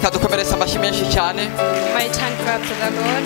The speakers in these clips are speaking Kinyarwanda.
reka dukomereze amashyi menshi cyane. My tongue clap to the Lord.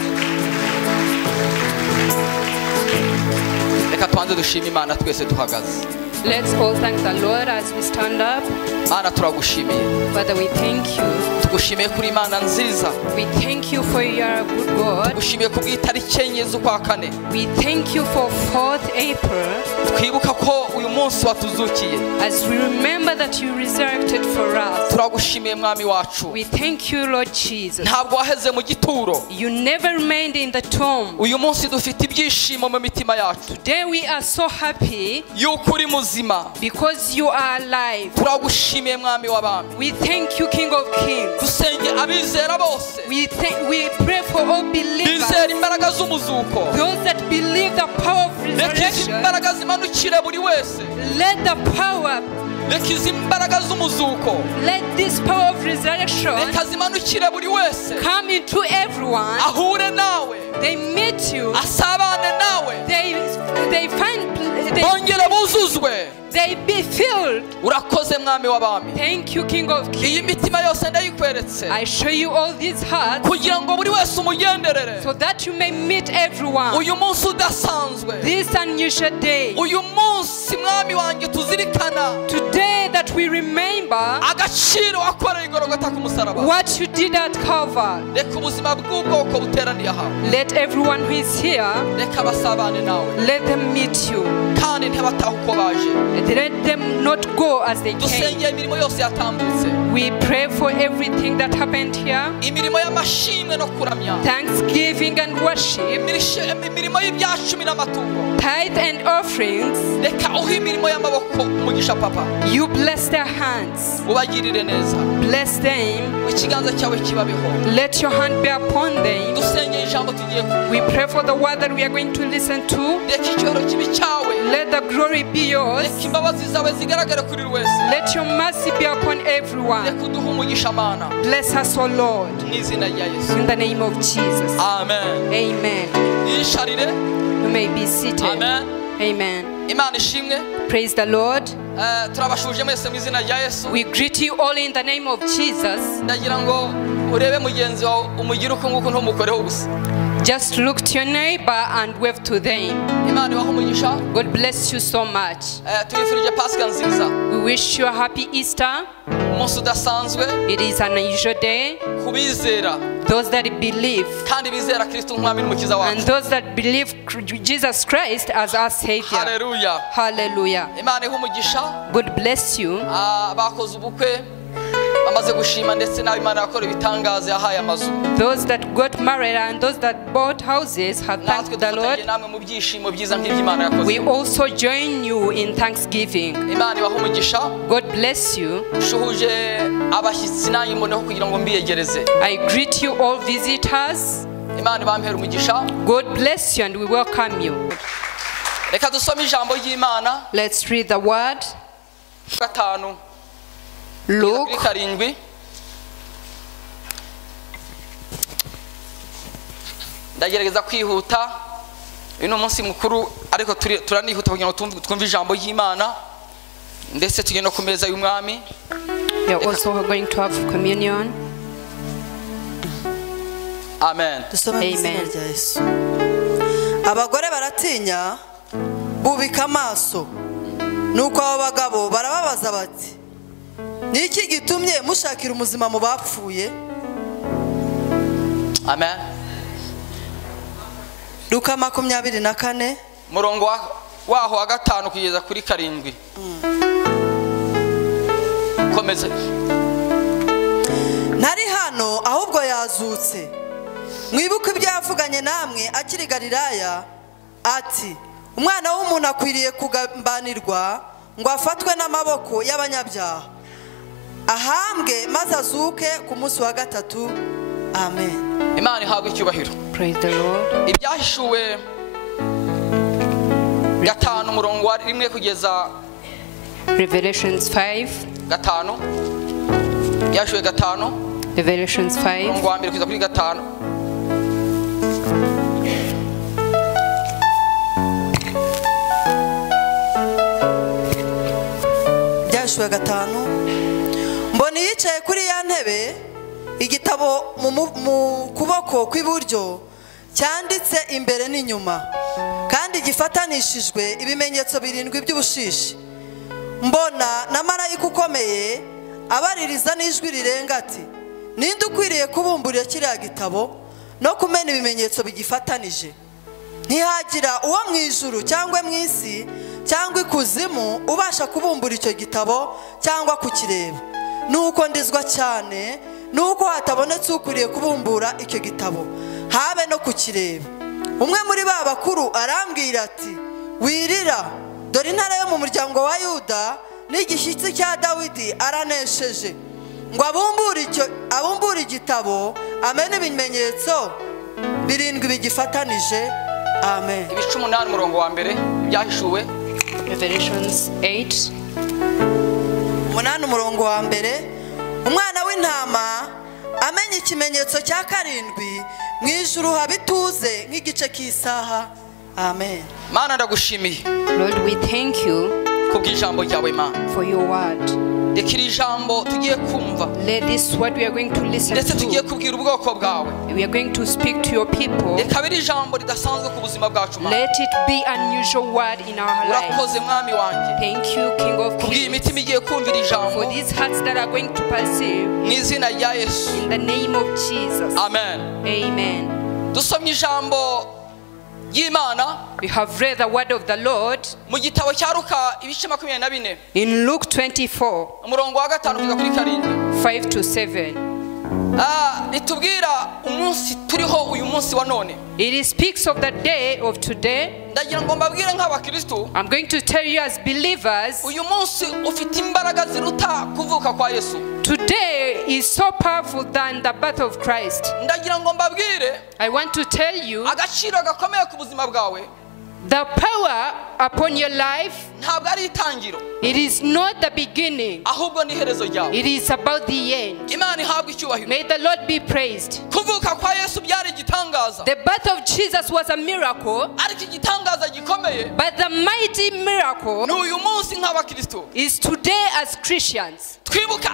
Reka tuanze dushima Imana twese duhagaze. Let's all thank the Lord as we stand up. Mana turagushimiye. Father, we thank you. Tugushimiye kuri Imana nziza. We thank you for your good God. Tugushimiye ku bw'itariki enye z'ukwa kane. We thank you for 4th April. Twibuka ko uyu munsi watuzukiye. As we remember that you resurrected for us. Turagushimiye mwami wacu. We thank you, Lord Jesus. Ntabwo waheze mu gituro. You never remained in the tomb. Uyu munsi dufite ibyishimo mu mitima yacu. Today we are so happy yuko uri muzima. because you are alive. Turagushimiye mwami w'abami. We thank you, King of Kings. Dusenge abizera bose. We pray for all believers. Bizera imbaraga z'umuzuko. Those that believe the power of resurrection. Imbaraga zimanukire buri wese. Let the power. Let this power of resurrection come into everyone. They meet you. They find. They be filled. Thank you, King of Kings. I show you all these hearts so that you may meet everyone. This unusual day. Today that we remember what you did at Calvary. Let everyone who is here, let them meet you. Let them not go as they came. We pray for everything that happened here. Thanksgiving and worship. Tithe and offerings. You bless their hands. Bless them. Let your hand be upon them. We pray for the word that we are going to listen to. Let the glory be yours. Let your mercy be upon everyone. Bless us, O Lord. In the name of Jesus. Amen. Amen. You may be seated. Amen. Amen. Praise the Lord. We greet you all in the name of Jesus. Just look to your neighbor and wave to them. God bless you so much. We wish you a happy Easter. It is an unusual day. Those that believe and those that believe Jesus Christ as our Savior. Hallelujah. Hallelujah. God bless you. Those that got married and those that bought houses have thanked the Lord. We also join you in thanksgiving. God bless you. I greet you all visitors. God bless you and we welcome you. Let's read the word. Luke. Ndagerageza kwihuta uno munsi mukuru ariko turanihuta kugira ngo twumve ijambo y'Imana ndetse tugende no kumeza y'umwami. We are also going to have communion. Amen. Amen. Abagore baratinya bubika amaso nuko abagabo barababaza bati niki gitumye mushakira umuzima mu bapfuye. Amen. Luka 24 murongo waho wa 5 kugeza kuri 7. Komeza. Ntari hano ahubwo yazutse. Mwibuke ibyavuganye namwe akiri Galilaya ati umwana w'umuntu akwiriye kugambanirwa ngo afatwe n'amaboko y'abanyabyaha ahambwe maze azuke ku munsi wa gatatu. Amen. Imana ihabwe icyubahiro. Praise the Lord. Ibyahishuwe 5 murongo wa 1 kugeza Revelations 5. 5. Yashuwe 5. Revelations 5. Murongo wa 1 kugeza kuri 5. Yashuwe 5. Mboni yicaye kuri ya ntebe igitabo mu kuboko kw'iburyo cyanditse imbere n'inyuma kandi gifatanishijwe ibimenyetso 7 by'ubushishi. Mbona na marayika ukomeye abaririza n'ijwi rirenga ati, ninde ukwiriye kubumburira kiriya gitabo no kumena ibimenyetso bigifatanije? Ntihagira uwo mu ijuru cyangwa mu isi cyangwa ikuzimu ubasha kubumbura icyo gitabo cyangwa kukireba. Nuko ndizwa cyane nuko hatabonetse ukwiriye kubumbura icyo gitabo habe no kukireba. Umwe muri ba bakuru arambwira ati, wirira, dore intara yo mu muryango wa Yuda n'igishyitsi cya Dawidi aranesheje, ngo abumbure igitabo amene ibimenyetso 7 bigifatanije. Amen. Ibice 8 murongo wa mbere byahishuwe. Revelations 8. 8 murongo wa mbere. Umwana w'intama amenye ikimenyetso cya 7 mu ijuru habituze nk'igice cy'isaha. Amen. Mana ndagushimiye. Lord, we thank you kubw'ijambo ryawe Mana. For your word. Ekiri jambo tugiye kumva. Let this word we are going to listen ndetse to. tugiye kubwira ubwoko bwawe. We are going to speak to your people. Ekabiri jambo ridasanzwe ku buzima bwacu Mana. Let it be unusual word in our lives. Urakoze mwami wanjye. Thank you, King of Kings. Kubw'iyi mitima igiye kumvira ijambo. For these hearts that are going to perceive. Mu izina rya Yesu. In the name of Jesus. Amen. Amen. Dusomye ijambo y'Imana. We have read the word of the Lord mu gitabo cya Luka ibice 24 in Luke 24 umurongo wa 5 kugeza kuri 7 5 to 7. Litubwira umunsi turiho uyu munsi wa none. It speaks of the day of today. Ndagira ngo mbabwire nk'abakristo. I'm going to tell you as believers. Uyu munsi ufite imbaraga ziruta kuvuka kwa Yesu. Today is so powerful than the birth of Christ. Ndagira ngo mbabwire. I want to tell you. Agaciro gakomeye ku buzima bwawe. The power upon your life. Ntabwo ari itangiro. It is not the beginning. Ahubwo ni herezo ryawe. It is about the end. Imana ihabwe icyubahiro. May the Lord be praised. Kuvuka kwa Yesu byari igitangaza. The birth of Jesus was a miracle. Ariko igitangaza gikomeye. But the mighty miracle. Ni uyu munsi nk'abakristo. Is today as Christians. Twibuka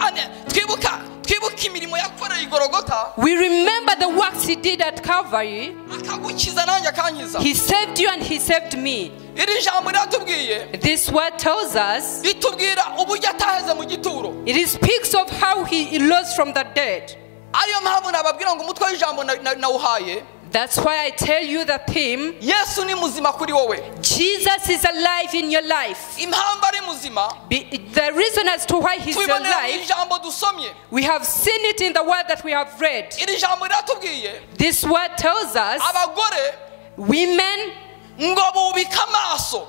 imirimo yakoreye Igorogota. We remember the works he did at Calvary. Akagukiza nanjye akankiza. He saved you and he saved me. Iri jambo riratubwiye. This word tells us. Ritubwira uburyo ataheze mu gituro. It speaks of how he rose from the dead. Ariyo mpamvu nababwira ngo umutwe w'ijambo nawuhaye. That's why I tell you the theme. Yesu ni muzima kuri wowe. Jesus is alive in your life. Impamvu ari muzima. The reason as to why he's alive. Ijambo dusomye. We have seen it in the word that we have read. Iri jambo riratubwiye. This word tells us. Abagore. Women. Ngo bubika amaso.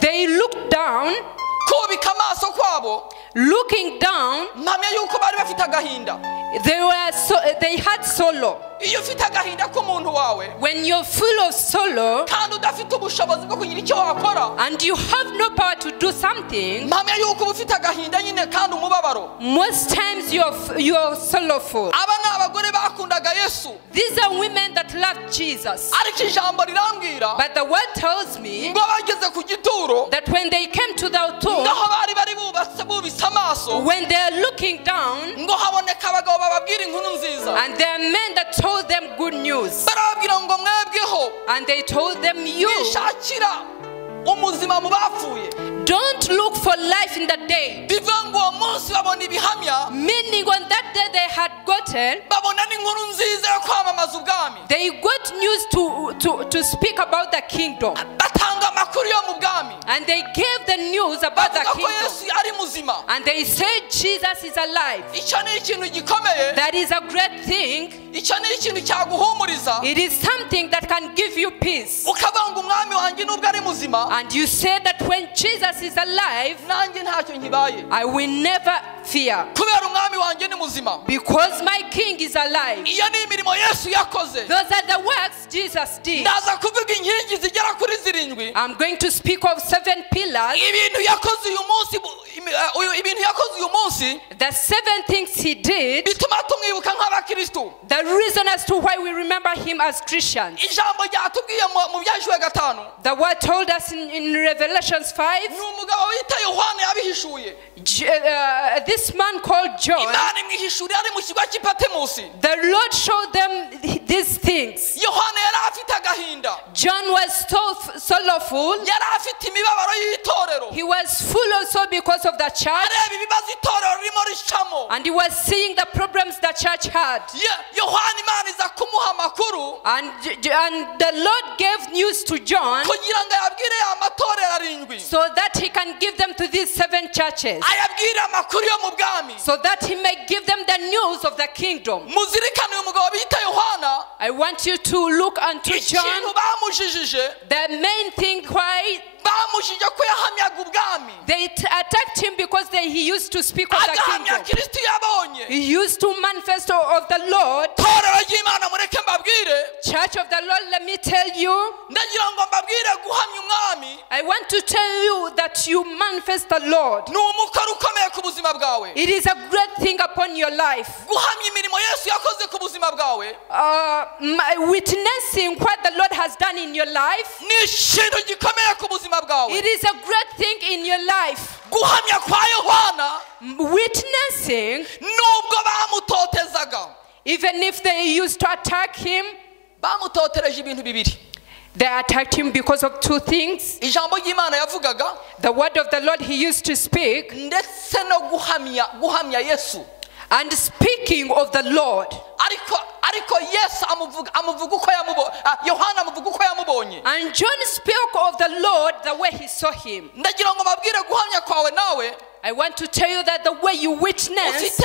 They look down. Kubika amaso kwabo. Looking down. Mpamya yuko bari bafite agahinda. They had sorrow. Iyo ufite agahinda k'umuntu wawe. When you're full of sorrow. Kandi udafite ubushobozi bwo kugira icyo wakora. And you have no power to do something. Mpamya yuko ufite agahinda nyine kandi umubabaro. Most times you're sorrowful. Aba ni abagore bakundaga Yesu. These are women that love Jesus. Ariko ijambo rirambwira. But the word tells me. Ngo bageze ku gituro. That when they came to the tomb. Ngaho bari bubise amaso. When they are looking down. Ngo haboneka abagabo bababwira inkuru nziza. And there are men that told them good news. Barababwira ngo mwebweho. And they told them you. Mwishakira umuzima mu bapfuye. Don't look for life in the day. Bivuga ngo uwo munsi babona ibihamya. Meaning on that day they had gotten. Babona n'inkuru nziza yo kwamamaza ubwami. They got news to speak about the kingdom. Batanga amakuru yo mu bwami. And they gave the news about the kingdom. Yesu ari muzima. And they said Jesus is alive. Icyo ni ikintu gikomeye. That is a great thing. Icyo ni ikintu cyaguhumuriza. It is something that can give you peace. Ukavuga ngo umwami wanjye nubwo ari muzima. And you say that when Jesus is alive, nanjye ntacyo nkibaye. I will never fear. Kubera umwami wanjye ni muzima. Because my king is alive. Iyo ni imirimo Yesu yakoze. Those are the works Jesus did. Ndaza kuvuga inkingi zigera kuri 7. I'm going to speak of 7 pillars. Ibintu yakoze uyu munsi. The 7 things he did. Bituma tumwibuka nk'abakristo. The reason as to why we remember him as Christians. ijambo ryatubwiye mu byahishwe gatanu. The word told us in Revelations 5. ni umugabo wita Yohana yabihishuye. This man called John. Imana imwihishuriye ari mu kigo cy'Ipatimusi. The Lord showed them these things. Yohana yari afite agahinda. John was so sorrowful. yari afite imibabaro y'itorero. He was full also because of the church. areba ibibazo itorero ririmo ricamo. And he was seeing the problems the church had. Yohana Imana iza kumuha amakuru. And the Lord gave news to John kugira ngo ayabwire amatorero arindwi. so that he can give them to these 7 churches. ayabwire amakuru yo mu bwami. So that he may give them the news of the kingdom. muzirikane uyu mugabo bita Yohana. I want you to look unto John. ikintu bamujijije. The main thing why bamujije ko yahamyaga ubwami. they attacked him because he used to speak of the agahamya kingdom. Kristo yabonye. He used to manifest of the Lord. torero ry'Imana mureke mbabwire. Church of the Lord, let me tell you. ndagira ngo mbabwire guhamya umwami. I want to tell you that you manifest the Lord. ni umukoro ukomeye ku buzima bwawe. It is a great thing upon your life. guhamya imirimo Yesu yakoze ku buzima bwawe. Witnessing what the Lord has done in your life. ni ikintu gikomeye ku buzima bwawe. It is a great thing in your life. guhamya kwa Yohana. Witnessing, nubwo bamutotezaga. even if they used to attack him, bamutotereje ibintu bibiri. they attacked him because of 2 things. ijambo ry'Imana yavugaga. The word of the Lord he used to speak. ndetse no guhamya Yesu. And speaking of the Lord. ariko Yesu amuvuga uko Yohana amuvuga uko yamubonye. And John spoke of the Lord the way he saw him. ndagira ngo mbabwire guhamya kwawe nawe. I want to tell you that the way you witness,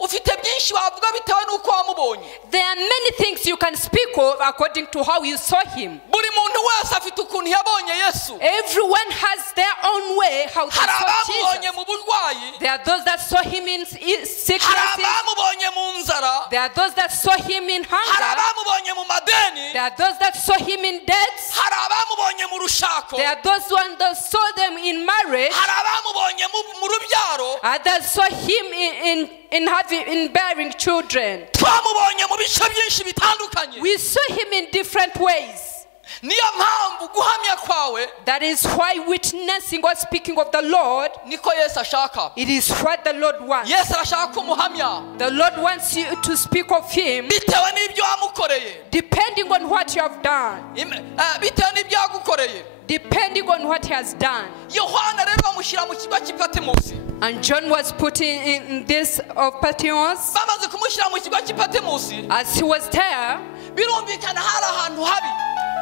ufite byinshi wavuga bitewe n'uko wamubonye. there are many things you can speak of according to how you saw him. buri muntu wese afite ukuntu yabonye Yesu. Everyone has their own way how to hari saw abamubonye Jesus. mu burwayi. There are those that saw him in hari sicknesses. abamubonye mu nzara. There are those that saw him in hari hunger. abamubonye mu madeni. There are those that saw him in debts. hari abamubonye mu rushako. There are those ones that saw them in marriage. hari abamubonye mu rubyaro. Others saw him in bearing children. twamubonye mu bice byinshi bitandukanye. We saw him in different ways. niyo mpamvu guhamya kwawe. That is why witnessing or speaking of the Lord, niko Yesu ashaka. it is what the Lord wants. Yesu arashaka umuhamya. The Lord wants you to speak of him bitewe n'ibyo wamukoreye. depending on what you have done. bitewe n'ibyo yagukoreye. Depending on what he has done. Yohana rero bamushyira mu kigo cy'Ipatimusi. And John was put in this of Patmos. bamaze kumushyira mu kigo cy'Ipatimusi. As he was there, birumvikana hari ahantu habi.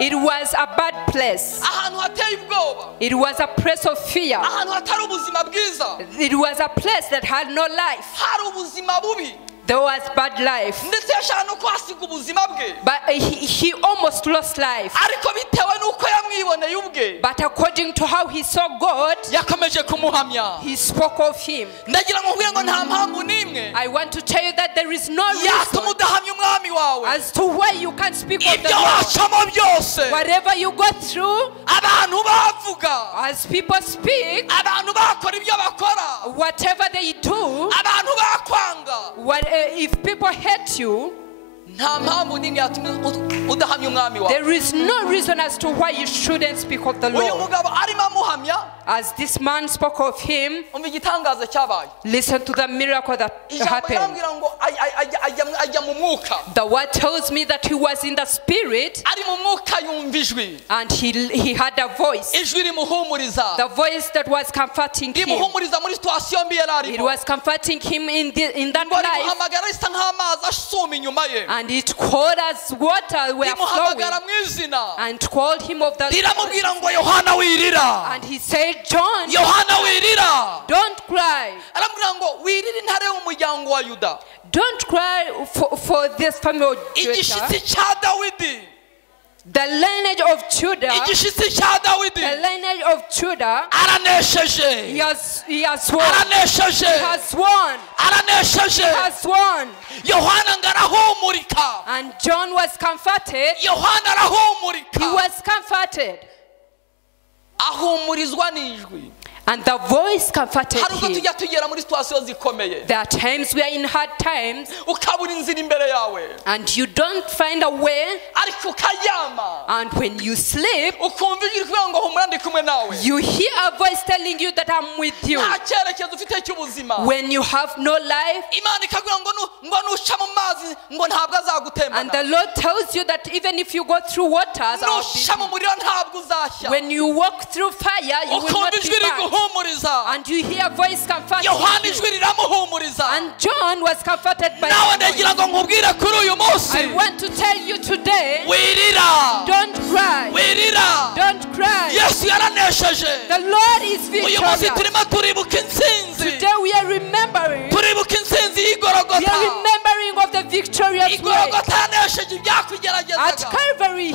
it was a bad place. ahantu hateye ubwoba. It was a place of fear. ahantu hatari ubuzima bwiza. It was a place that had no life. hari ubuzima bubi. There was bad life. ndetse yashaka no kuhasiga ubuzima bwe. But he almost lost life. ariko bitewe n'uko yamwiboneye ubwe. But according to how he saw God, yakomeje kumuhamya. he spoke of him. ndagira ngo nkubwire ngo nta mpamvu n'imwe I want to tell you that there is no yatuma reason udahamya umwami wawe. as to why you can't speak of the ibyo Lord. wacamo byose. Whatever you go through, abantu bavuga. as people speak, abantu bakora ibyo bakora. whatever they do, abantu bakwanga. if people hate you, nta mpamvu n'imwe yatuma udahamya umwami wawe. there is no reason as to why you shouldn't speak of the uyu Lord. mugabo arimo amuhamya. As this man spoke of him, umva igitangaza cyabaye. listen to the miracle that ijambo happened. yarambwira ngo ajya mu mwuka. The word tells me that he was in the spirit ari mu mwuka yumva ijwi. and he had a voice. ijwi rimuhumuriza. The voice that was comforting him. rimuhumuriza muri situwasiyo mbi yari It arimo. was comforting him in that ngo life. rimuhamagara risa nk'amazi asuma inyuma ye. And it called as water were flowing rimuhamagara mu izina. and called him of the riramubwira ngo Yohana wirira. And he said, John, Yohana wirira. don't cry. aramubwira ngo wirira intare yo mu muryango wa Yuda. Don't cry for this family of Judah. igishitsi cya Dawidi. The lineage of Judah. igishitsi cya Dawidi. The lineage of Judah. aranesheje. He has won. aranesheje. He has won. aranesheje. He has won. Yohana ngarahumurika. And John was comforted. Yohana arahumurika. He was comforted. ahumurizwa n'ijwi. And the voice comforted hari ubwo him. tujya tugera muri situation zikomeye There are times we are in hard times ukabura inzira imbere yawe and you don't find a way, ariko ukayama and when you sleep, ukumva ijwi rikuvuga ngo humura ndi kumwe nawe you hear a voice telling you that I'm with you. nta cyerekezo ufite cy'ubuzima When you have no life, Imana ikabwira ngo nuca mu mazi ngo ntabwo and azagutembana the Lord tells you that even if you go through waters, I'll be nuca mu muriro ntabwo uzashya when you walk through fire, you will ukumva not ijwi be burned. riguhumuriza And you hear a voice comforting Yohana you. ijwi riramuhumuriza And John was comforted by nawe the ndagira ngo voice. nkubwire kuri uyu munsi I want to tell you today, wirira don't cry. wirira Don't cry. Yesu yaranesheje The Lord is uyu munsi victorious. turimo turibuka intsinzi Today we are remembering. turibuka intsinzi We y'igorogota are remembering of the victorious way. igorogota yanesheje At ibyakugerageza Calvary,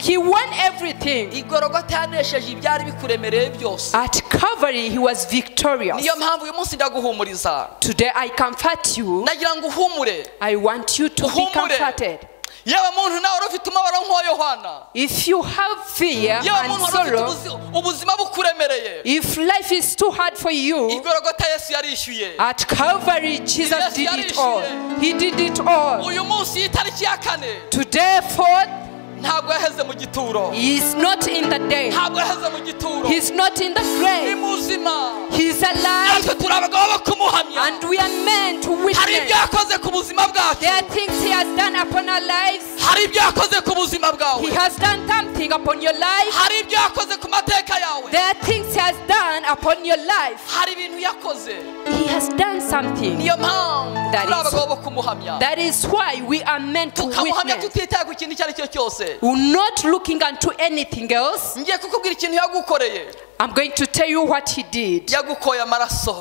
he won everything. igorogota yanesheje ibyari bikuremereye byose At Calvary, he was victorious. niyo mpamvu uyu munsi ndaguhumuriza Today I comfort you. nagira ngo uhumure I want you to be Uhumure. comforted. yewe muntu nawe wari ufite umubabaro nk'uwa Yohana If you have fear yewe and muntu wari sorrow, ufite ubuzima bukuremereye if life is too hard for you, igorogota Yesu yarishyuye at Calvary, Jesus did it all. He did it all. uyu munsi y'itariki ya kane Today, fourth, ntabwo yaheze mu gituro he is not in the day. ntabwo yaheze mu gituro He's not in the ni grave. muzima He's alive. natwe turi abagabo bo kumuhamya And we are meant to hari witness. ibyo yakoze ku buzima bwacu There are things he has done upon our lives. hari ibyo yakoze ku buzima He bwawe has done something upon your life. hari ibyo yakoze ku mateka yawe There are things he has done upon your life. hari ibintu yakoze He has done something. niyo mpamvu That turi is- abagabo bo kumuhamya That is why we are meant to tukamuhamya witness. tutitaye ku kintu icyo ari cyo cyose We're not looking unto anything else. ngiye kukubwira ikintu yagukoreye I'm going to tell you what he did. yagukoye amaraso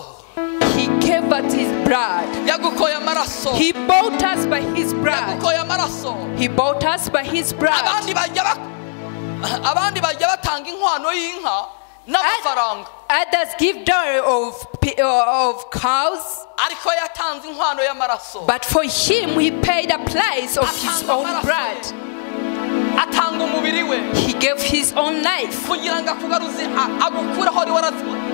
He gave us his blood. yagukoye amaraso He bought us by his blood. yagukoye amaraso He bought us by his blood. abandi bajya batanga inkwano y'inka n'amafaranga Others give dowry of cows, ariko yatanze inkwano y'amaraso but for him he paid a price of his own blood. atanga umubiri we He gave his own life kugira ngo akugaruze agukure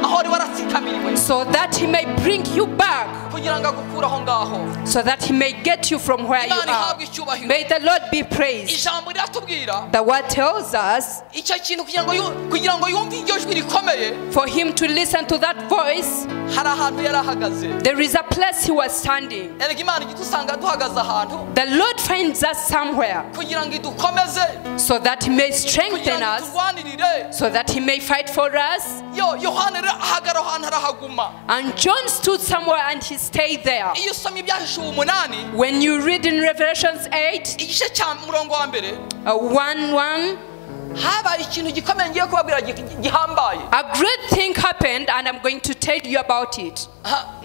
aho wari waratsikamiriwe so that he may bring you back, kugira ngo agukure aho ngaho so that he may get you from where you Imana are. ihabwe icyubahiro May the Lord be praised. ijambo riratubwira The word tells us icyo kintu kugira ngo yumve iryo jwi rikomeye for him to listen to that voice, hari ahantu yari ahagaze there is a place he was standing. erega Imana ijya usanga duhagaze ahantu The Lord finds us somewhere kugira ngo idukomeze so that he may kugira strengthen ngo us, turwanirire so that he may fight for us. Yohana rero ahagara ahantu arahaguma And John stood somewhere and he stayed there. iyo usomye ibyahishuwe 8 When you read in Revelations 8, igice cya murongo wa mbere 1:1, habaye ikintu gikomeye ngiye kubabwira gihambaye a great thing happened, and I'm going to tell you about it.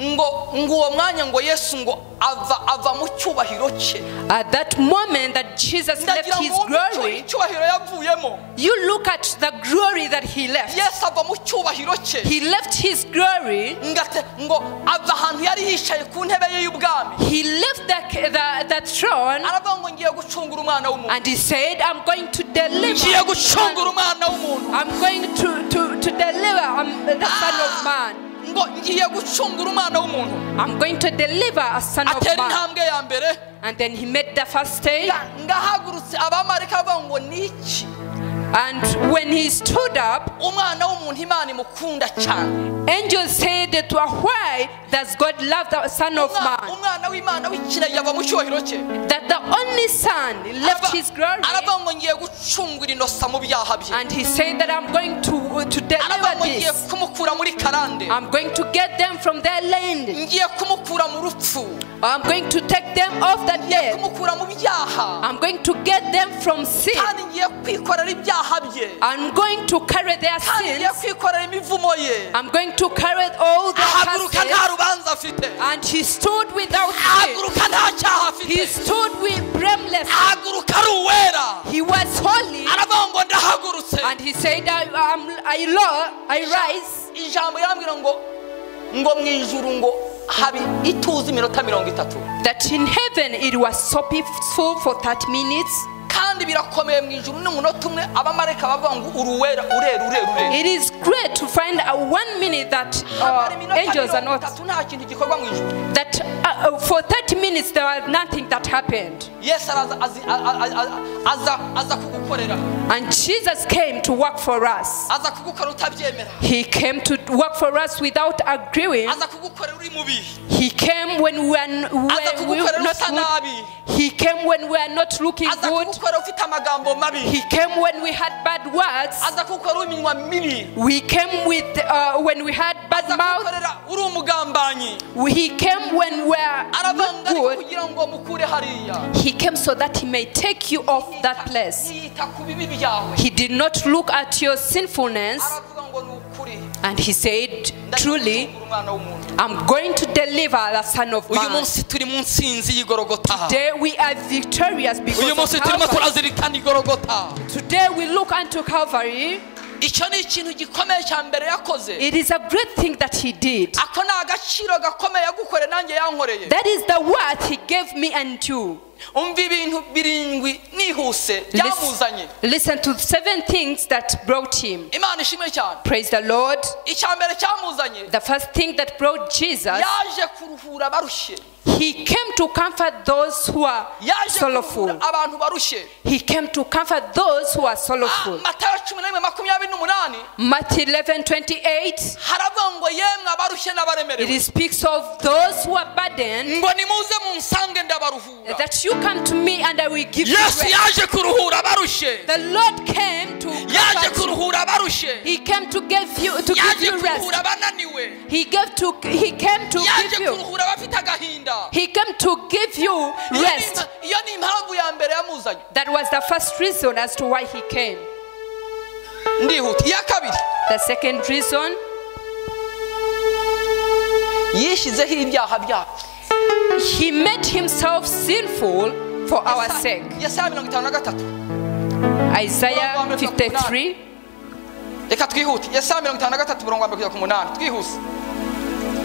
ngo uwo mwanya ngo Yesu ngo ava mu cyubahiro cye At that moment that Jesus left ndagira his ngo glory, icyubahiro yavuyemo you look at the glory that he left. Yesu ava mu cyubahiro cye He left his glory. ngo ava ahantu yari yicaye ku ntebe ye y'ubwami He left the throne, aravuga ngo ngiye gucungura umwana w'umuntu and he said, I'm going to deliver. ngiye gucungura umwana w'umuntu I'm going to deliver the Son of Man. ngo ngiye gucungura umwana w'umuntu I'm going to deliver a son of atera man. intambwe ya mbere And then he made the first step. ngahagurutse abamarika bavuga ngo ni iki And when he stood up, umwana w'umuntu Imana imukunda cyane angels said that why does God love the Son of Man? umwana w'Imana w'ikinege ava mu cyubahiro cye That the only Son left his glory. aravuga ngo ngiye gucungura inosa mu byaha bye And he said that I'm going to aravuga deliver ngo ngiye this. kumukura muri karande I'm going to get them from their land. ngiye kumukura mu rupfu I'm going to take them off the death. kumukura mu byaha I'm going to get them from sin. kandi ngiye kwikorera ibyaha bye I'm going to carry their kandi ngiye sins. kwikorera imivumo ye I'm going to carry all their ahaguruka nta curses. rubanza afite And he stood without sin. ahaguruka nta cyaha He afite stood with blameless. ahaguruka ari uwera He was holy. aravuga ngo ndahagurutse And he said, I rise. ijambo yarambwira ngo mu ijuru ngo habi ituze iminota 30 That in heaven it was so peaceful for 30 minutes. kandi birakomeye mu ijuru n'umunota umwe abamarayika bavuga ngo uruwera urera. It is great to find 1 minute that angels are not, nta kintu gikorwa mu ijuru, that for 30 minutes there was nothing that happened. Yes, aza kugukorera. And Jesus came to work for us. Aza kugukora utabyemera. He came to work for us without agreeing. Aza kugukorera uri mubi. He came when we were not good. He came when we are not looking good. He came when we had bad words. We came with when we had bad mouth. He came when we are good. He came so that he may take you off that place. He did not look at your sinfulness. And he said, truly, I'm going to deliver the Son of Man. Today we are victorious because of Calvary. Today we look unto Calvary. It is a great thing that he did. That is the word he gave me and you. Listen to 7 things that brought him. Praise the Lord. The first thing that brought Jesus, he came to comfort those who are sorrowful. He came to comfort those who are sorrowful. Matthew 11:28. It speaks of those who are burdened, that you come to me and I will give you rest. The Lord came to comfort you. He came to give you rest. He came to give you. He came to give you rest. That was the first reason as to why he came. The second reason, he made himself sinful for our sake. Isaiah 53.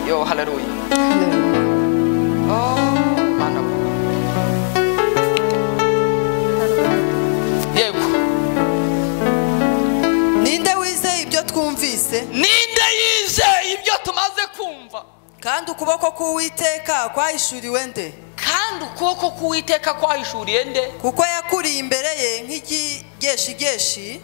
Yo, hallelujah. Ninde wizeye ibyo twumvise? Ninde yizeye ibyo tumaze kumva? Kandi ukuboko k'Uwiteka kwahishuriwe nde? Kandi ukuboko k'Uwiteka kwahishuriye nde? Kuko yakuriye imbere ye nk'ikigeshigeshi,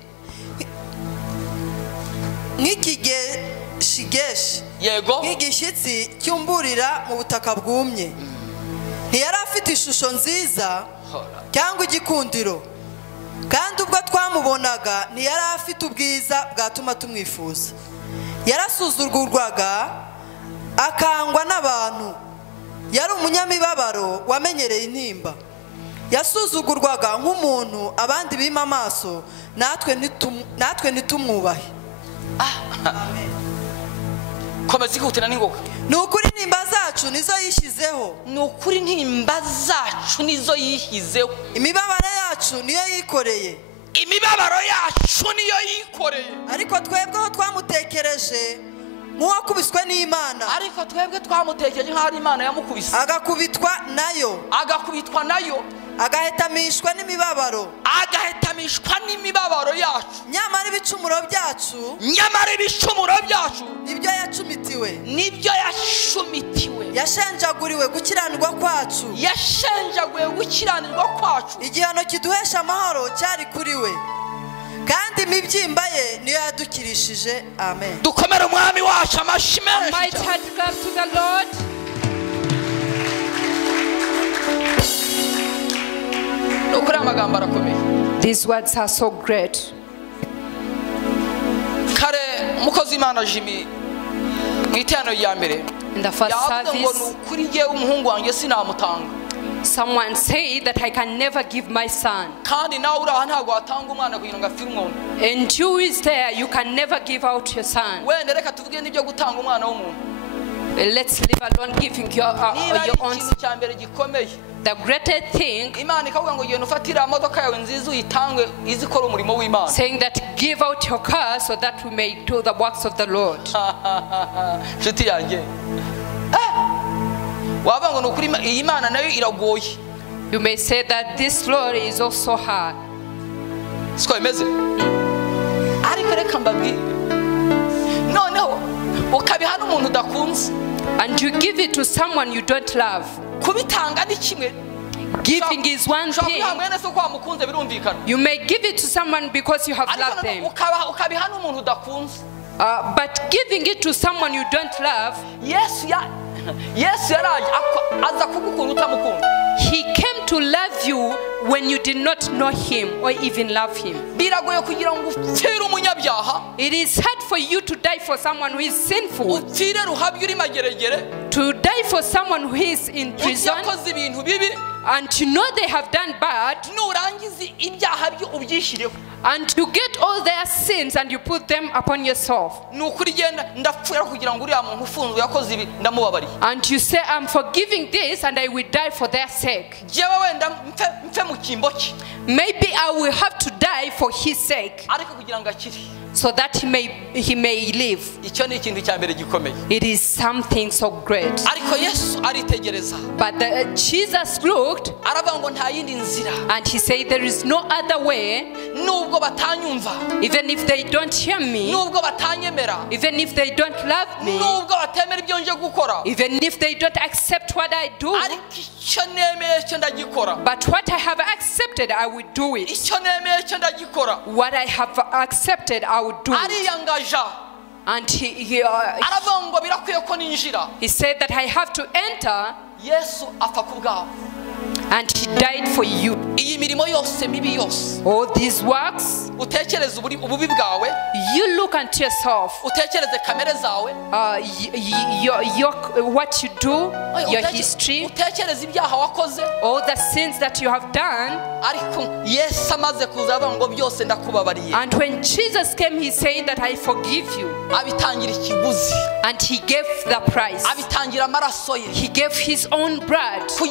yego, nk'igishyitsi cyumburira mu butaka bwumye. Ntiyari afite ishusho nziza cyangwa igikundiro, kandi ubwo twamubonaga ntiyari afite ubwiza bwatuma tumwifuza. Yarasuzugurwaga, akangwa n'abantu. Yari umunyamibabaro wamenyereye intimba. Yasuzugurwaga nk'umuntu abandi bima amaso, natwe nitumwubahe. Amen. Komeza ikutira n'ingoga. Nukuri nimba zacu nizo yishyizeho. Nukuri nimba zacu nizo yishyizeho. Imibabaro yacu niyo yikoreye. Imibabaro yacu niyo yikoreye. Ariko twebweho twamutekereje nk'uwakubiswe n'Imana. Ariko twebwe twamutekereje nk'aho Imana yamukubise. Agakubitwa nayo. Agahetamishwa n'imibabaro. Yacu. Nyamara ibicumuro byacu. Nibyo yacumitiwe. Yashenjaguriwe gukiranirwa kwacu. Igihano kiduhesha amahoro cyari kuri we. Kandi imibyimba ye niyo yadukirishije. Amen. Dukomere umwami wacu amashyi menshi. Might have come to the Lord. These words are so great. Kare mukozi Imana Jimmy mwitano ya mbere. In the first service, kuri giye umuhungu wanjye sinamutanga. Someone said that I can never give my son. Kandi nawe uraha ntago watanga umwana kugira ngo afire umuntu. And you is there, you can never give out your son. Wende reka tuvuge n'ibyo gutanga umwana w'umuntu. Let's leave alone giving your own. The greatest thing, saying that give out your car so that we may do the works of the Lord. You may say that this Lord is also hard. siko bimeze ariko reka mbabwire noneho ukabiha n'umuntu udakunze and you give it to someone you don't love. kubitanga ni kimwe. Giving is one thing. You may give it to someone because you have loved them. But giving it to someone you don't love, he came to love you when you did not know him or even love him. It is hard for you to die for someone who is sinful, to die for someone who is in prison, and you know they have done bad, and you get all their sins and you put them upon yourself. And you say, I'm forgiving this and I will die for their sake. Maybe I will have to die for his sake, so that he may live. It is something so great. But Jesus looked and he said, there is no other way. Even if they don't hear me, even if they don't love me, even if they don't accept what I do, but what I have accepted, I will do it. What I have accepted, I will do it. And he said that I have to enter, and he died for you. All these works, you look unto yourself, what you do, your history, all the sins that you have done. And when Jesus came, he said that I forgive you. And he gave the price. He gave his own blood, so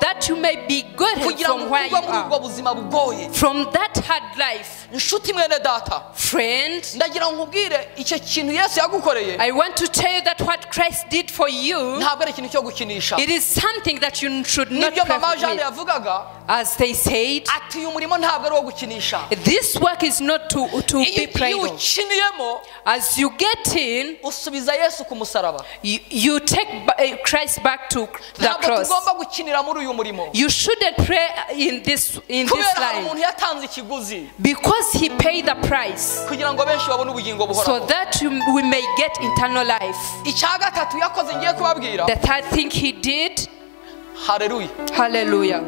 that you may be good from where you are, from that hard life. Friend, I want to tell you that what Christ did for you, it is something that you should not play with. As they said, this work is not to be played with. As you get in, you take Christ back to the cross. You shouldn't pray in this line, because he paid the price, so that we may get eternal life. The third thing he did, hallelujah,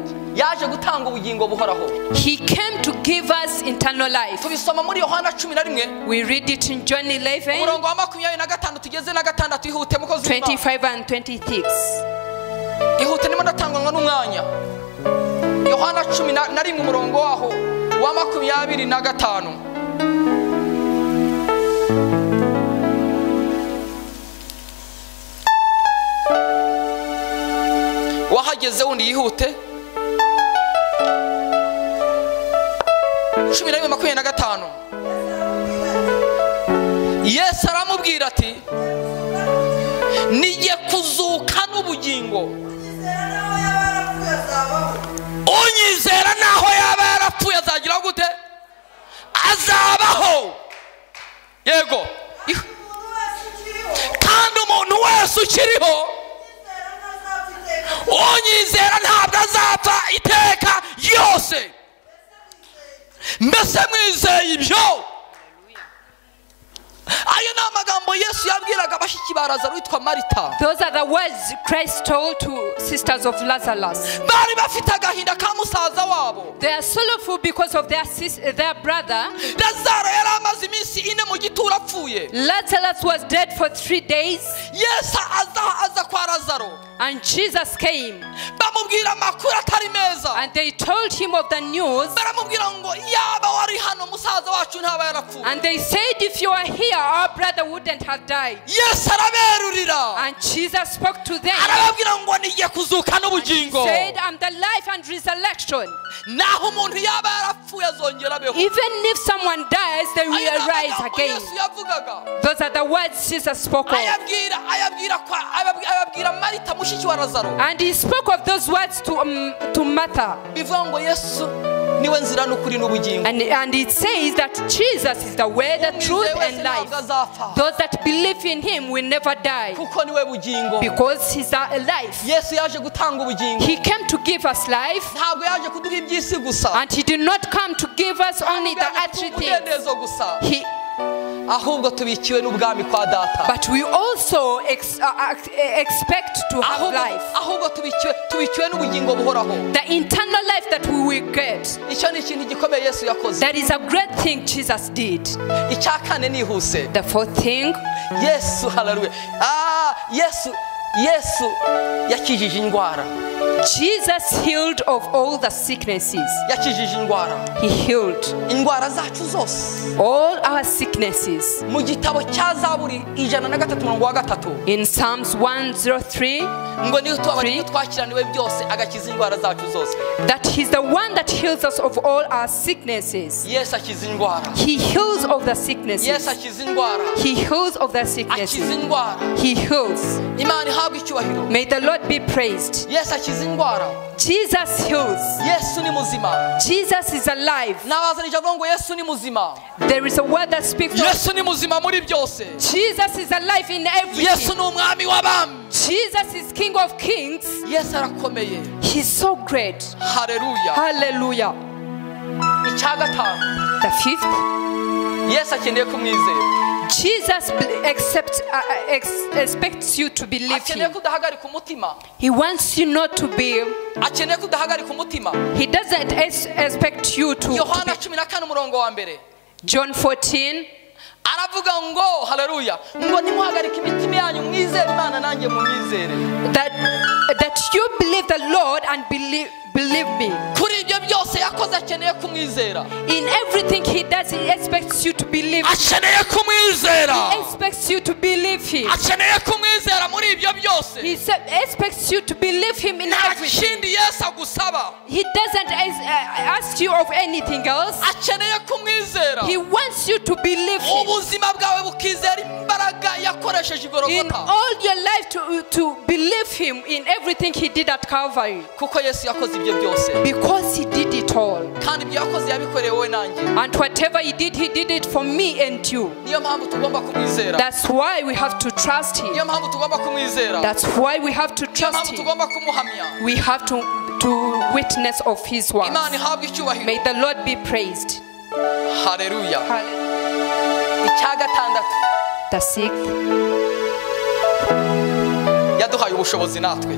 he came to give us eternal life. We read it in John 11, 25 and 26. Yohana 11 umurongo waho wa 25. Wahageze wundi yihute. 11:25. Yesu aramubwira ati, nigiye kuzuka n'ubugingo. Unyizera naho yaba yarapfuye azagira gute? Azabaho. Yego. Kandi umuntu wese ukiriho, unyizera ntabwo azapfa iteka yose. Mbese mwizeye ibyo? Those are the words Christ told to sisters of Lazarus. They are sorrowful because of their brother. Lazarus was dead for 3 days. And Jesus came. And they told him of the news. And they said, if you are here, our brother wouldn't have died. And Jesus spoke to them and said, I'm the life and resurrection. Even if someone dies, they will rise again. Those are the words Jesus spoke of. And he spoke of those words to Martha. niwe nzira n'ukuri n'ubugingo. And it says that Jesus is the way, the truth, and life. Those that believe in him will never die. Kuko niwe bugingo. Because he's a life. Yesu yaje gutanga ubugingo. He came to give us life. Ntabwo yaje kuduha iby'isi gusa. And he did not come to give us only the earthly things. Ahubwo tubikiwe n'ubwami kwa data. But we also expect to have life. Ahubwo tubikiwe n'ubugingo buhoraho. The eternal life that we will get. Icyo ni ikintu gikomeye Yesu yakoze. That is a great thing Jesus did. Icya kane nihuse. The fourth thing. Yesu, hallelujah. Yesu yakijije indwara. Jesus healed of all the sicknesses. Yakijije indwara. He healed indwara zacu zose. All our sicknesses. Mu gitabo cya Zaburi 103 In Psalms 103, ngo niyo twakiraniwe byose agakiza indwara zacu zose. That he's the one that heals us of all our sicknesses. Yes, akiza indwara. He heals of the sicknesses. Yes, akiza indwara. He heals of the sicknesses. Akiza indwara. He heals. Imana ihabwe icyubahiro. May the Lord be praised. Yes, akiza indwara. Jesus heals. Yesu ni muzima. Jesus is alive. Nabazanije avuga ngo Yesu ni muzima. There is a word that speaks of Yesu ni muzima muri byose. Jesus is alive in everything. Yesu ni umwami w'abami. Jesus is King of Kings. Yesu arakomeye. He's so great. Hallelujah. Hallelujah. Icya gatanu. The fifth. Yesu akeneye kumwizera. Jesus expects you to believe him. He wants you not to be. He doesn't expect you to. John 14. aravuga ngo haleluya ngo nimuhagarike imitima yanyu mwizere Imana nanjye munyizere. That you believe the Lord and believe me. Kuri ibyo byose yakoze akeneye kumwizera. In everything he does, he expects you to believe him. Akeneye kumwizera. He expects you to believe him. Akeneye kumwizera muri ibyo byose. He expects you to believe him in everything. Ntakindi Yesu agusaba. He doesn't ask you of anything else. Akeneye kumwizera. He wants you to believe him. Ubuzima bwawe bukizera imbaraga yakoresheje igorogota. In all your life to believe him in everything he did at Calvary. Kuko Yesu yakoze ibyo byose. Because he did it all. Kandi ibyo yakoze yabikoreye wowe nanjye. And whatever he did it for me and you. Niyo mpamvu tugomba kumwizera. That's why we have to trust him. Niyo mpamvu tugomba kumwizera. That's why we have to trust him. Niyo mpamvu tugomba kumuhamya. We have to witness of his words. Imana ihabwe icyubahiro. May the Lord be praised. Hallelujah. Icya gatandatu. The sixth. Yaduhaye ubushobozi natwe.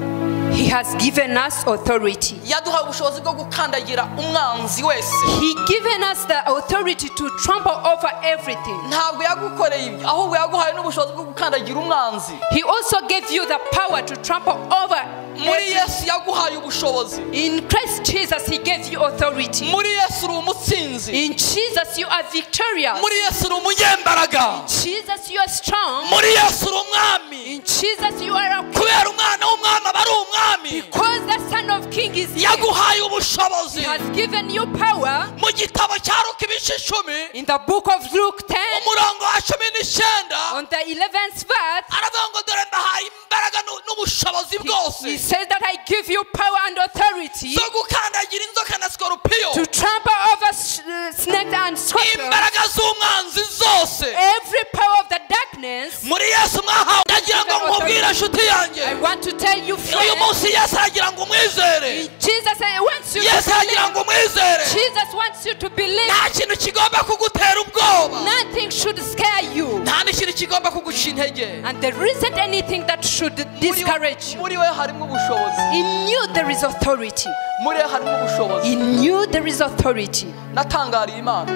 He has given us authority. Yaduhaye ubushobozi bwo gukandagira umwanzi wese. He given us the authority to trample over everything. Ntabwo yagukoreye ibyo ahubwo yaguhaye n'ubushobozi bwo gukandagira umwanzi. He also gave you the power to trample over. Muri Yesu yaguhaye ubushobozi. In Christ Jesus he gave you authority. Muri Yesu uri umutsinzi. In Jesus you are victorious. Muri Yesu uri umunyembaraga. In Jesus you are strong. Muri Yesu uri umwami. In Jesus you are a king. Kubera umwana w'umwami aba ari umwami. Because the son of king is here. Yaguhaye ubushobozi. He has given you power. Mu gitabo cya Luka ibice 10. In the book of Luke 10. Umurongo wa 19. On the 11th verse. Aravuga ngo dore ndahaye imbaraga n'ubushobozi bwose. He says that I give you power and authority zo gukandagira inzoka na scorpion. To trample over snakes and scorpions. Imbaraga z'umwanzi zose. Every power of the darkness. Muri Yesu mwahawe. Ndagira ngo nkubwire inshuti yanjye. I want to tell you friends. Uyu munsi Yesu aragira ngo umwizere. Jesus wants you to Yesu aragira ngo umwizere. Jesus wants you to believe. Nta kintu kigomba kugutera ubwoba. Nothing should scare you. Nta n'ikintu kigomba kuguca intege. And there isn't anything that should discourage you. Muri we harimo ubushobozi. In you there is authority. Muri we harimo ubushobozi. In you there is authority. Natangariye Imana.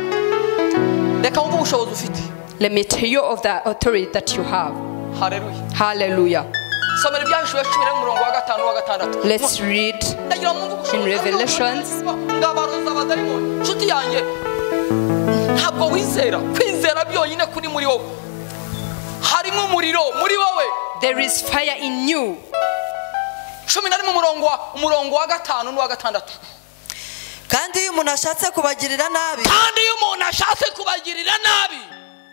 Reka wumve ubushobozi ufite. Let me tell you of the authority that you have. Hallelujah. Hallelujah. Somera ibyahishuwe 10 umurongo wa 5 wa 6. Let's read in Revelations. Ngabaruza abadayimoni. Nshuti yanjye ntabwo wizera. Kwizera byonyine kuri muri wowe. Harimo umuriro muri wowe. There is fire in you. 11 umurongo wa 5 n'uwa 6. Kandi iyo umuntu ashatse kubagirira nabi. Kandi iyo umuntu ashatse kubagirira nabi.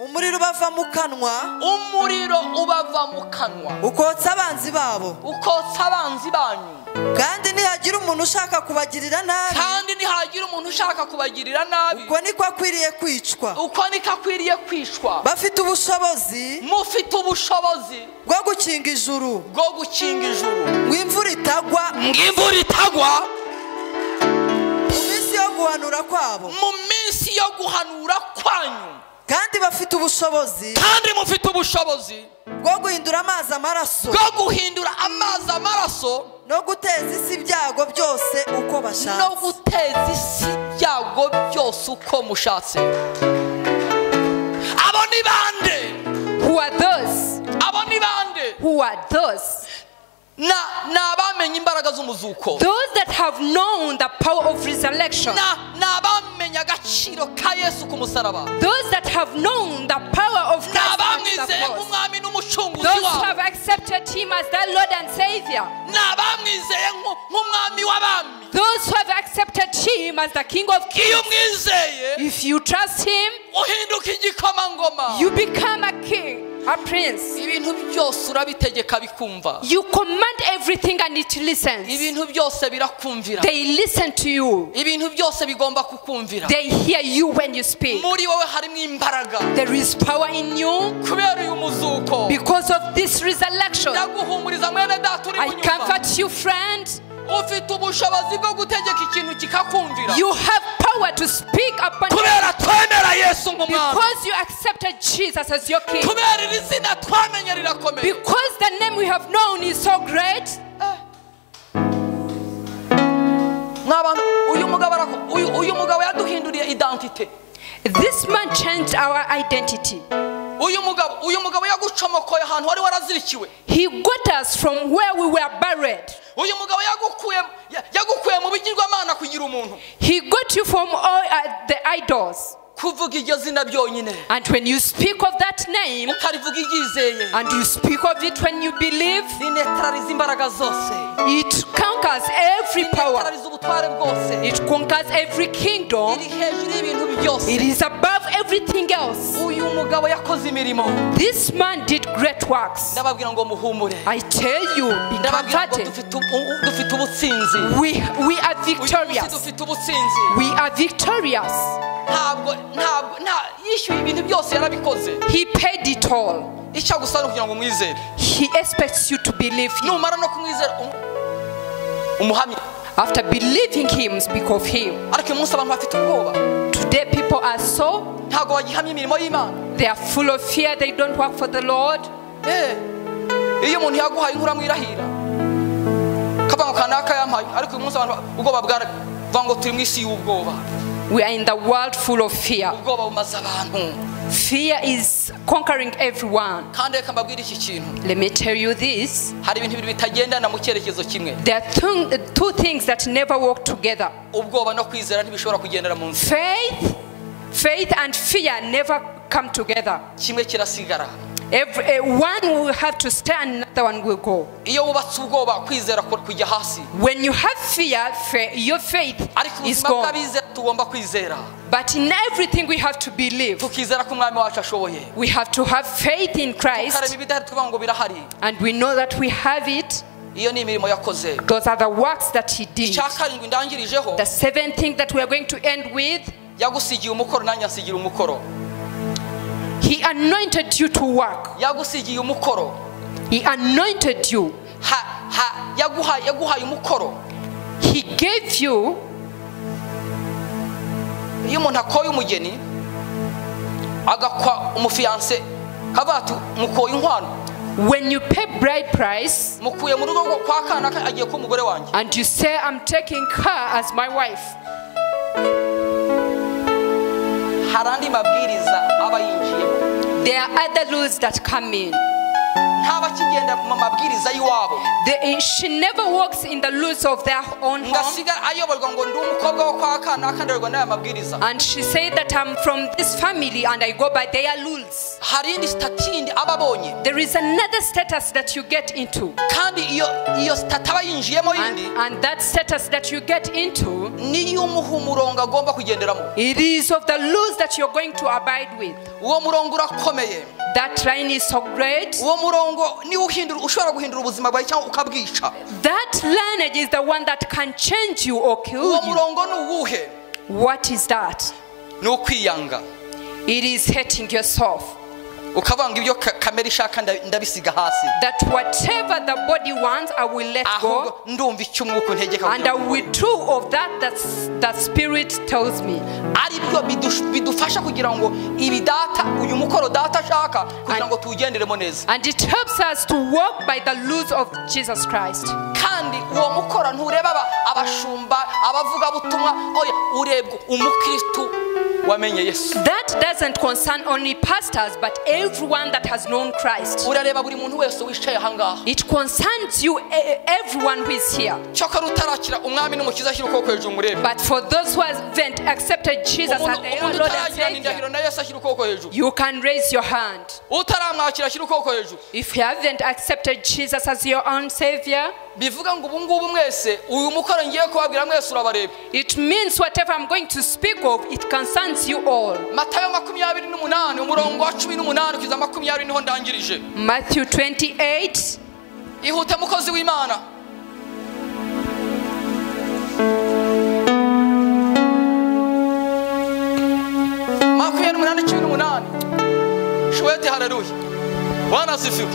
umuriro ubava mu kanwa, umuriro ubava mu kanwa, ukotsa abanzi babo, ukotsa abanzi banyu. kandi nihagira umuntu ushaka kubagirira nabi, kandi nihagira umuntu ushaka kubagirira nabi, uko niko akwiriye kwicwa. uko niko akwiriye kwicwa. bafite ubushobozi, mufite ubushobozi bwo gukinga ijuru, bwo gukinga ijuru, ngo imvura itagwa, ng'imvura itagwa mu minsi yo guhanura kwabo, mu minsi yo guhanura kwanyu. kandi bafite ubushobozi, kandi mufite ubushobozi bwo guhindura amazi amaraso, bwo guhindura amazi amaraso, no guteza isi ibyago byose uko no bashatse. guteza isi ibyago byose uko mushatse. abo ni bande? Who are those? abo ni bande? Who are those? ni abamenye imbaraga z'umuzuko, Those that have known the power of resurrection. ni abamenye agaciro ka Yesu ku musaraba, Those that have known the power of ni Christ at the abamwizeye cross. nk'umwami n'umucunguzi Those who wabo, have accepted him as their Lord and Savior. ni abamwizeye nk'umwami w'abami. Those who have accepted him as the King of iyo Kings. umwizeye If you trust him, uhinduka igikomangoma, you become a king, a prince. ibintu byose urabitegeka bikumva, You command everything and it listens. ibintu byose birakumvira, They listen to you. ibintu byose bigomba kukumvira. They hear you when you speak. muri wowe harimo imbaraga There is power in you kubera uyu muzuko. because of this resurrection. ndaguhumuriza mwene data uri I mu nyumba, comfort you, friend. ufite ubushobozi bwo gutegeka ikintu kikakumvira You have power to speak upon kubera twemera Yesu nk'umwami, because you accepted Jesus as your king. kubera iri zina twamenye rirakomeye. Because the name we have known is so great. Mw'abantu, uyu mugabo yaduhinduriye identite. This man changed our identity. uyu mugabo yagucomokoye ahantu wari warazirikiwe. He got us from where we were buried. uyu mugabo yagukuye mu bigirwamana kugira umuntu. He got you from all the idols. kuvuga iryo zina byonyine, And when you speak of that name, ukarivuga iryizeye, and you speak of it when you believe, rinetraliza imbaraga zose, it conquers every power. rinetraliza ubutware bwose, It conquers every kingdom. iri hejuru y'ibintu byose. It is above everything else. uyu mugabo yakoze imirimo. This man did great works. ndababwira ngo muhumure, I tell you, be ndababwira ngo comforted. dufite ubutsinzi. We are uyu munsi victorious. dufite ubutsinzi. We are victorious. yishyuye ibintu byose yarabikoze. He paid it all. icyo agusaba kugira ngo umwizere. He expects you to believe him. numara no kumwizera umuhamya. After believing him, speak of him. ariko uyu munsi abantu bafite ubwoba, Today people are so, ntabwo bagihamya imirimo y'Imana. they are full of fear. They don't work for the Lord. iyo umuntu yaguhaye inkuru amwirahira kavuga ngo kanaka yampaye, ariko uyu munsi abantu ubwoba bwaravuga ngo turi mu isi y'ubwoba. We are in the world full of fear. ubwoba bumaze abantu. Fear is conquering everyone. kandi reka mbabwire iki kintu, Let me tell you this. hari ibintu bibiri bitagendana mu cyerekezo kimwe. There are two things that never work together. ubwoba no kwizera ntibishobora kugendera mu nzira. Faith and fear never come together. kimwe kirasigara. One will have to stand, another one will go. iyo wubatse ubwoba kwizera kujya hasi. When you have fear, your faith ariko is ubuzima gone. bw'abizera tugomba kwizera, But in everything we have to believe. tukizera ko umwami wacu ashoboye. We have to have faith in Christ, tukareba ibidahari tukavuga ngo birahari. and we know that we have it. iyo ni imirimo yakoze. Those are the works that he did. icya karindwi ndangirijeho, The seventh thing that we are going to end with, yagusigiye umukoro nanjye ansigira umukoro. he anointed you to work. yagusigiye umukoro. He anointed you. yaguhaye umukoro. He gave you. iyo umuntu akoye umugeni agakwa umufiyanse kavuga ati mukoye inkwano, When you pay bride price mukuye mu rugo kwa kanaka agiye kuba umugore wanjye, and you say, I'm taking her as my wife, hari andi mabwiriza aba yinjiyemo. there are other laws that come in. ntabakigenda mu mabwiriza y'iwabo. She never walks in the rules of their own home. Ngasiga ayoborwa ngo ndi umukobwa wo kwa kana kanderwa n'aya mabwiriza. And she said that I'm from this family and I go by their rules. Hari indi statindi ababonye. There is another status that you get into. Kandi iyo stat abayinjiyemo yindi. And that status that you get into, niyo umurongo agomba kugenderamo. it is of the rules that you're going to abide with. Uwo murongo urakomeye. That line is so great. Uwo murongo ni ushobora guhindura ubuzima bwawe cyangwa ukabwisha. That lineage is the one that can change you or kill Uwo you. murongo ni uwuhe? What is that? Ni ukwiyanga. It is hating yourself. Ukavanga ibyo kamera ishaka ndabisiga hasi. That whatever the body wants, I will let go. Ndumva icyo umwuka untegeka. And I will withdraw of that the spirit tells me. Ari byo bidufasha kugira ngo ibi data uyu mukoro data ashaka kugira ngo tugenderemo neza. And it helps us to walk by the rules of Jesus Christ. Kandi uwo mukoro ntureba abashumba abavuga butumwa oya urebwa umukristo wamenye Yesu. That doesn't concern only pastors but everyone that has known Christ. Urareba buri muntu wese wishaye hangaha. It concerns you, everyone who is here. Cyokora utarakira umwami n'umukiza ashyira ukuboko hejuru murebe. But for those who haven't accepted Jesus as their Lord and Savior, you can raise your hand. Utaramwakira ashyira ukuboko hejuru. If you haven't accepted Jesus as your own Savior, bivuga ngo ubungubu mwese uyu mukoro ngiye kubabwira mwese urabareba. It means whatever I'm going to speak of, it concerns you all. Matayo 28 umurongo wa 18 kugeza 20 niho ndangirije. Matthew 28. Ihute mukozi w'Imana. Makumyabiri n'umunani 18. Shwete haleluya. Bwana asifiwe.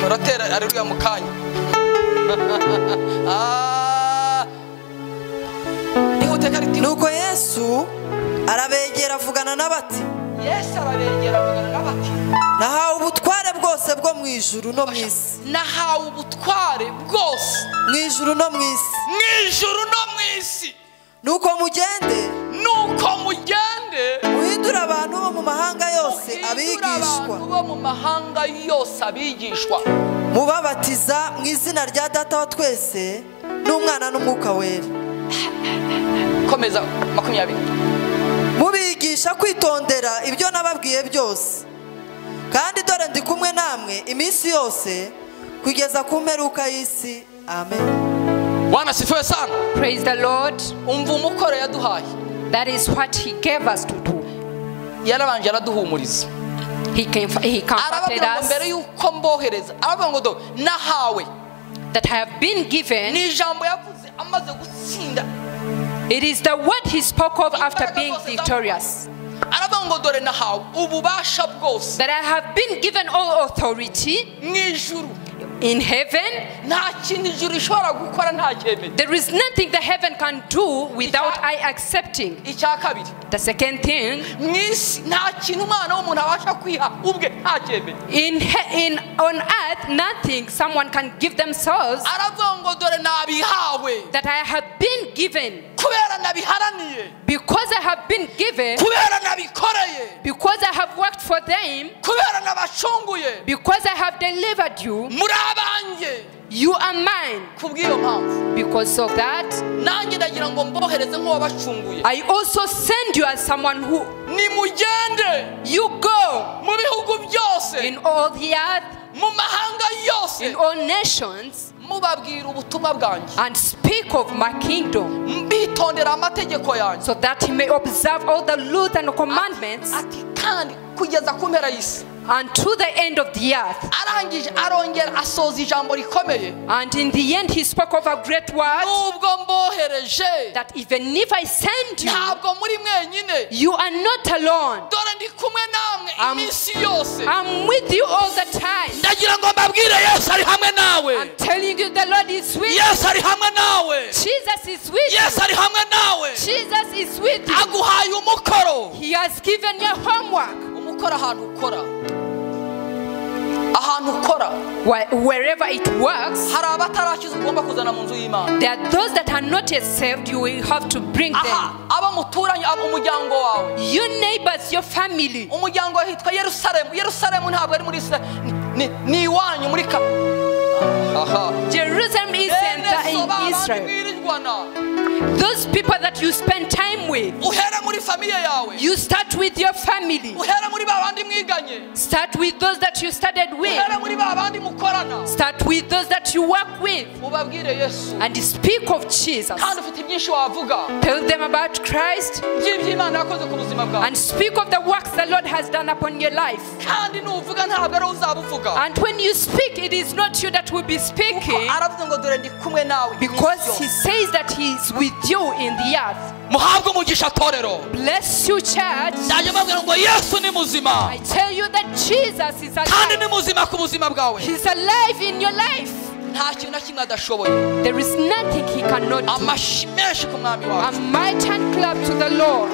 Muratera haleluya mukanya. Nuko Yesu arabegera avugana n'abati. Yesu arabegera avugana n'abati. Nahawe ubutware bwose bwo mu ijuru no mu isi. Nahawe ubutware bwose mu ijuru no mu isi. Mu ijuru no mu isi. Nuko mugende. Muhindura abantu bo mu mahanga yose abigishwa. Mubabatiza mu izina rya Data wa twese n'Umwana n'Umwuka wera. Komeza 20. Mubigisha kwitondera ibyo nababwiye byose. Kandi dore ndi kumwe namwe iminsi yose kugeza ku mperuka y'isi. Amen. Bwana sifiwe sana. Praise the Lord. Umva umukoro yaduhaye. That is what he gave us to do. Yarabanje araduhumuriza. He comforted us. Mbere yuko mbohereza aravuga ngo do nahawe that I have been given. Ni jambo yavuze amaze gutsinda. It is the word he spoke of after being victorious. Aravuga ngo dore nahawe ububasha bwose. That I have been given all authority mw'ijuru. In heaven, there is nothing the heaven can do without I accepting. The second thing, on earth, nothing someone can give themselves that I have been given. Because I have been given, because I have worked for them, because I have delivered you, you are mine. Because of that, I also send you as someone who you go in all the earth, in all nations, and speak of my kingdom, so that he may observe all the laws and commandments unto the end of the earth. And in the end he spoke of a great word, that even if I send you, you are not alone. I'm with you all the time. I'm telling you, the Lord is with you. Jesus is with you. Jesus is with you. He has given you homework. Wherever it works, there are those that are not yet saved. You will have to bring them. Your neighbors, your family. It Jerusalem is center in Israel. Those people that you spend time with, you start with your family. Start with those that you studied with. Start with those that you work with. And speak of Jesus. Tell them about Christ. And speak of the works the Lord has done upon your life. And when you speak, it is not you that will be speaking, because He says that He is with you in the earth. Bless you, church. I tell you that Jesus is alive. He's alive in your life. There is nothing He cannot do. A mighty hand clap to the Lord.